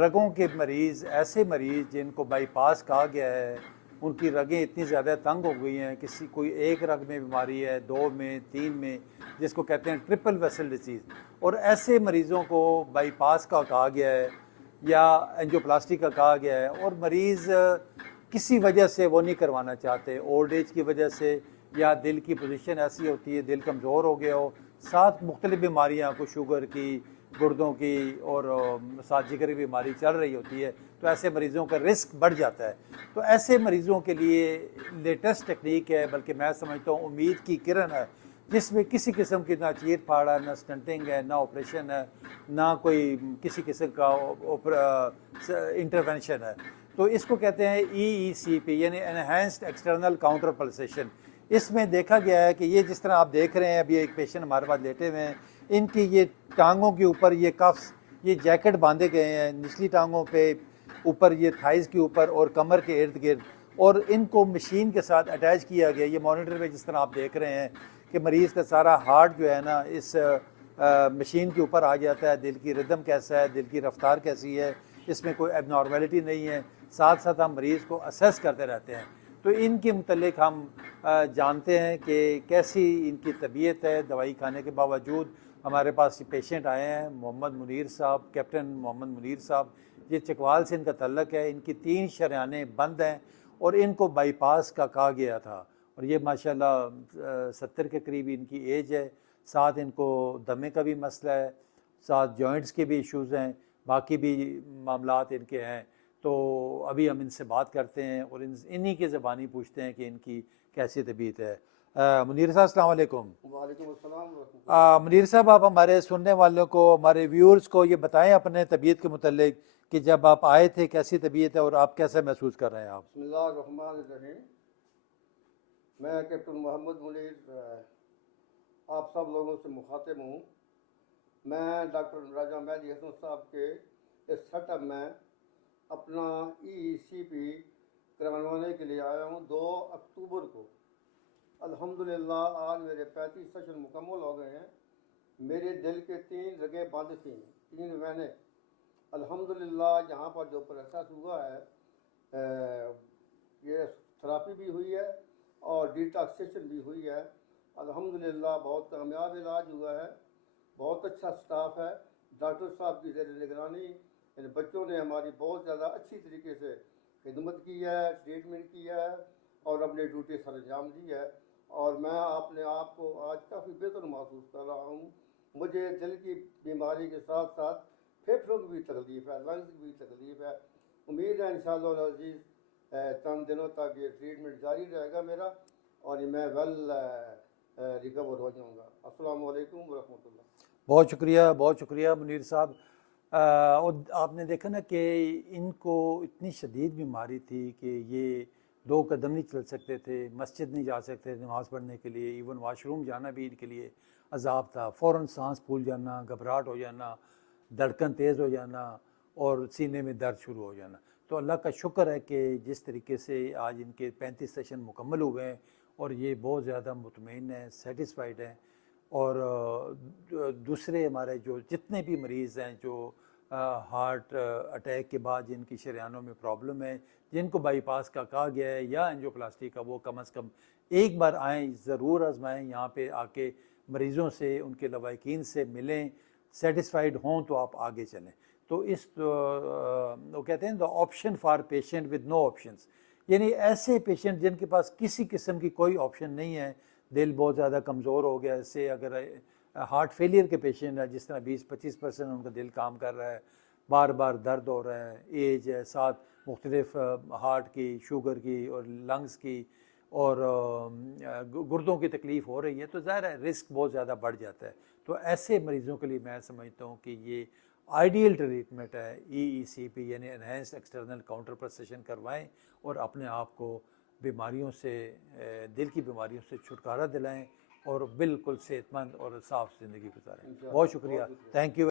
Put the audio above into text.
رگوں کے مریض، ایسے مریض جن کو بائی پاس کہا گیا ہے، ان کی رگیں اتنی زیادہ تنگ ہو گئی ہیں، کوئی ایک رگ میں بیماری ہے، 2 میں، 3 میں، جس کو کہتے ہیں ٹرپل ویسل ڈیزیز، اور ایسے مریضوں کو بائی پاس کا کہا گیا ہے یا اینجیوپلاسٹی کا کہا گیا ہے، اور مریض کسی وجہ سے وہ نہیں کروانا چاہتے، اولڈ ایج کی وجہ سے، یا دل کی پوزیشن ایسی ہوتی ہے، دل کمزور ہو گیا ہو، ساتھ مختلف بیماریاں، کوئی شوگر کی، گردوں کی، اور ساتھ جگر کی بیماری چل رہی ہوتی ہے، تو ایسے مریضوں کا رسک بڑھ جاتا ہے۔ تو ایسے مریضوں کے لیے لیٹسٹ ٹیکنیک ہے، بلکہ میں سمجھتا ہوں امید کی کرن ہے، جس میں کسی قسم کی نہ چیر پھاڑ ہے، نہ سٹنٹنگ ہے، نہ آپریشن ہے، نہ کوئی کسی قسم کا انٹرونشن ہے۔ تو اس کو کہتے ہیں EECP، یعنی انہینسڈ ایکسٹرنل کاؤنٹر پلسیشن۔ اس میں دیکھا گیا ہے کہ یہ جس طرح آپ دیکھ رہے ہیں، ابھی ایک پیشنٹ ہمارے پاس لیٹے ہوئے ہیں، ان کی یہ ٹانگوں کے اوپر یہ کفس، یہ جیکٹ باندھے گئے ہیں نچلی ٹانگوں پہ، اوپر یہ تھائز کے اوپر اور کمر کے ارد گرد، اور ان کو مشین کے ساتھ اٹیچ کیا گیا۔ یہ مانیٹر پہ جس طرح آپ دیکھ رہے ہیں کہ مریض کا سارا ہارٹ جو ہے نا اس مشین کے اوپر آ جاتا ہے، دل کی ردم کیسا ہے، دل کی رفتار کیسی ہے، اس میں کوئی ایب نارمیلٹی نہیں ہے، ساتھ ساتھ ہم مریض کو اسیس کرتے رہتے ہیں۔ تو ان کے متعلق ہم جانتے ہیں کہ کیسی ان کی طبیعت ہے۔ دوائی کھانے کے باوجود ہمارے پاس پیشنٹ آئے ہیں، محمد منیر صاحب، کیپٹن محمد منیر صاحب، یہ چکوال سے ان کا تعلق ہے۔ ان کی 3 شریانیں بند ہیں اور ان کو بائی پاس کا کہا گیا تھا، اور یہ ماشاءاللہ 70 کے قریب ان کی ایج ہے، ساتھ ان کو دمے کا بھی مسئلہ ہے، ساتھ جوائنٹس کے بھی ایشوز ہیں، باقی بھی معاملات ان کے ہیں۔ تو ابھی ہم ان سے بات کرتے ہیں اور انہی کی زبانی پوچھتے ہیں کہ ان کی کیسی طبیعت ہے۔ منیر صاحب السلام علیکم۔ وعلیکم السلام ورحمۃ اللہ۔ منیر صاحب، آپ ہمارے سننے والوں کو، ہمارے ویورز کو یہ بتائیں اپنے طبیعت کے متعلق کہ جب آپ آئے تھے کیسی طبیعت ہے اور آپ کیسا محسوس کر رہے ہیں آپ؟ بسم اللہ الرحمن الرحیم۔ میں کیپٹن محمد منیر آپ سب لوگوں سے مخاطب ہوں۔ میں ڈاکٹر راجہ مہدی حسن صاحب کے اس سیٹ اپ میں اپنا EECP کروانے کے لیے آیا ہوں 2 اکتوبر کو۔ الحمدللہ آج میرے 35 سیشن مکمل ہو گئے ہیں۔ میرے دل کے 3 رگیں بند تھیں، 3 وینے۔ الحمدللہ یہاں پر جو پروسیس ہوا ہے، یہ تھراپی بھی ہوئی ہے اور ڈیٹاکسیشن بھی ہوئی ہے۔ الحمدللہ بہت کامیاب علاج ہوا ہے، بہت اچھا سٹاف ہے۔ ڈاکٹر صاحب کی زیر نگرانی ان بچوں نے ہماری بہت زیادہ اچھی طریقے سے خدمت کی ہے، ٹریٹمنٹ کی ہے اور اپنی ڈیوٹی سر انجام دی ہے، اور میں اپنے آپ کو آج کافی بہتر محسوس کر رہا ہوں۔ مجھے دل کی بیماری کے ساتھ ساتھ پھیپھڑوں کی بھی تکلیف ہے، لنگس کی بھی تکلیف ہے۔ امید ہے انشاءاللہ العزیز چند دنوں تک یہ ٹریٹمنٹ جاری رہے گا میرا، اور میں ویل ریکور ہو جاؤں گا۔ السلام علیکم ورحمۃ اللہ۔ بہت شکریہ، بہت شکریہ منیر صاحب۔ اور آپ نے دیکھا نا کہ ان کو اتنی شدید بیماری تھی کہ یہ 2 قدم نہیں چل سکتے تھے، مسجد نہیں جا سکتے نماز پڑھنے کے لیے، ایون واش روم جانا بھی ان کے لیے عذاب تھا۔ فوراً سانس پھول جانا، گھبراہٹ ہو جانا، دھڑکن تیز ہو جانا اور سینے میں درد شروع ہو جانا۔ تو اللہ کا شکر ہے کہ جس طریقے سے آج ان کے 35 سیشن مکمل ہوئے ہیں اور یہ بہت زیادہ مطمئن ہیں، سیٹسفائیڈ ہیں، اور دوسرے ہمارے جو جتنے بھی مریض ہیں جو ہارٹ اٹیک کے بعد جن کی شریانوں میں پرابلم ہے، جن کو بائی پاس کا کہا گیا ہے یا اینجیوپلاسٹی کا، وہ کم از کم ایک بار آئیں، ضرور آزمائیں، یہاں پہ آ کے مریضوں سے، ان کے لواحقین سے ملیں، سیٹسفائیڈ ہوں تو آپ آگے چلیں۔ تو اس وہ کہتے ہیں دا option for patient with no options, یعنی ایسے پیشنٹ جن کے پاس کسی قسم کی کوئی آپشن نہیں ہے، دل بہت زیادہ کمزور ہو گیا، اس سے اگر ہارٹ فیلئر کے پیشنٹ ہے، جس طرح 20-25% ان کا دل کام کر رہا ہے، بار بار درد ہو رہا ہے، ایج ہے، ساتھ مختلف ہارٹ کی، شوگر کی اور لنگس کی اور گردوں کی تکلیف ہو رہی ہے، تو ظاہر ہے رسک بہت زیادہ بڑھ جاتا ہے۔ تو ایسے مریضوں کے لیے میں سمجھتا ہوں کہ یہ آئیڈیل ٹریٹمنٹ ہے EECP، یعنی انہینسڈ ایکسٹرنل کاؤنٹر پلسیشن کروائیں اور اپنے آپ کو بیماریوں سے، دل کی بیماریوں سے چھٹکارا دلائیں اور بالکل صحت مند اور صاف زندگی گزاریں۔ بہت شکریہ، تھینک یو۔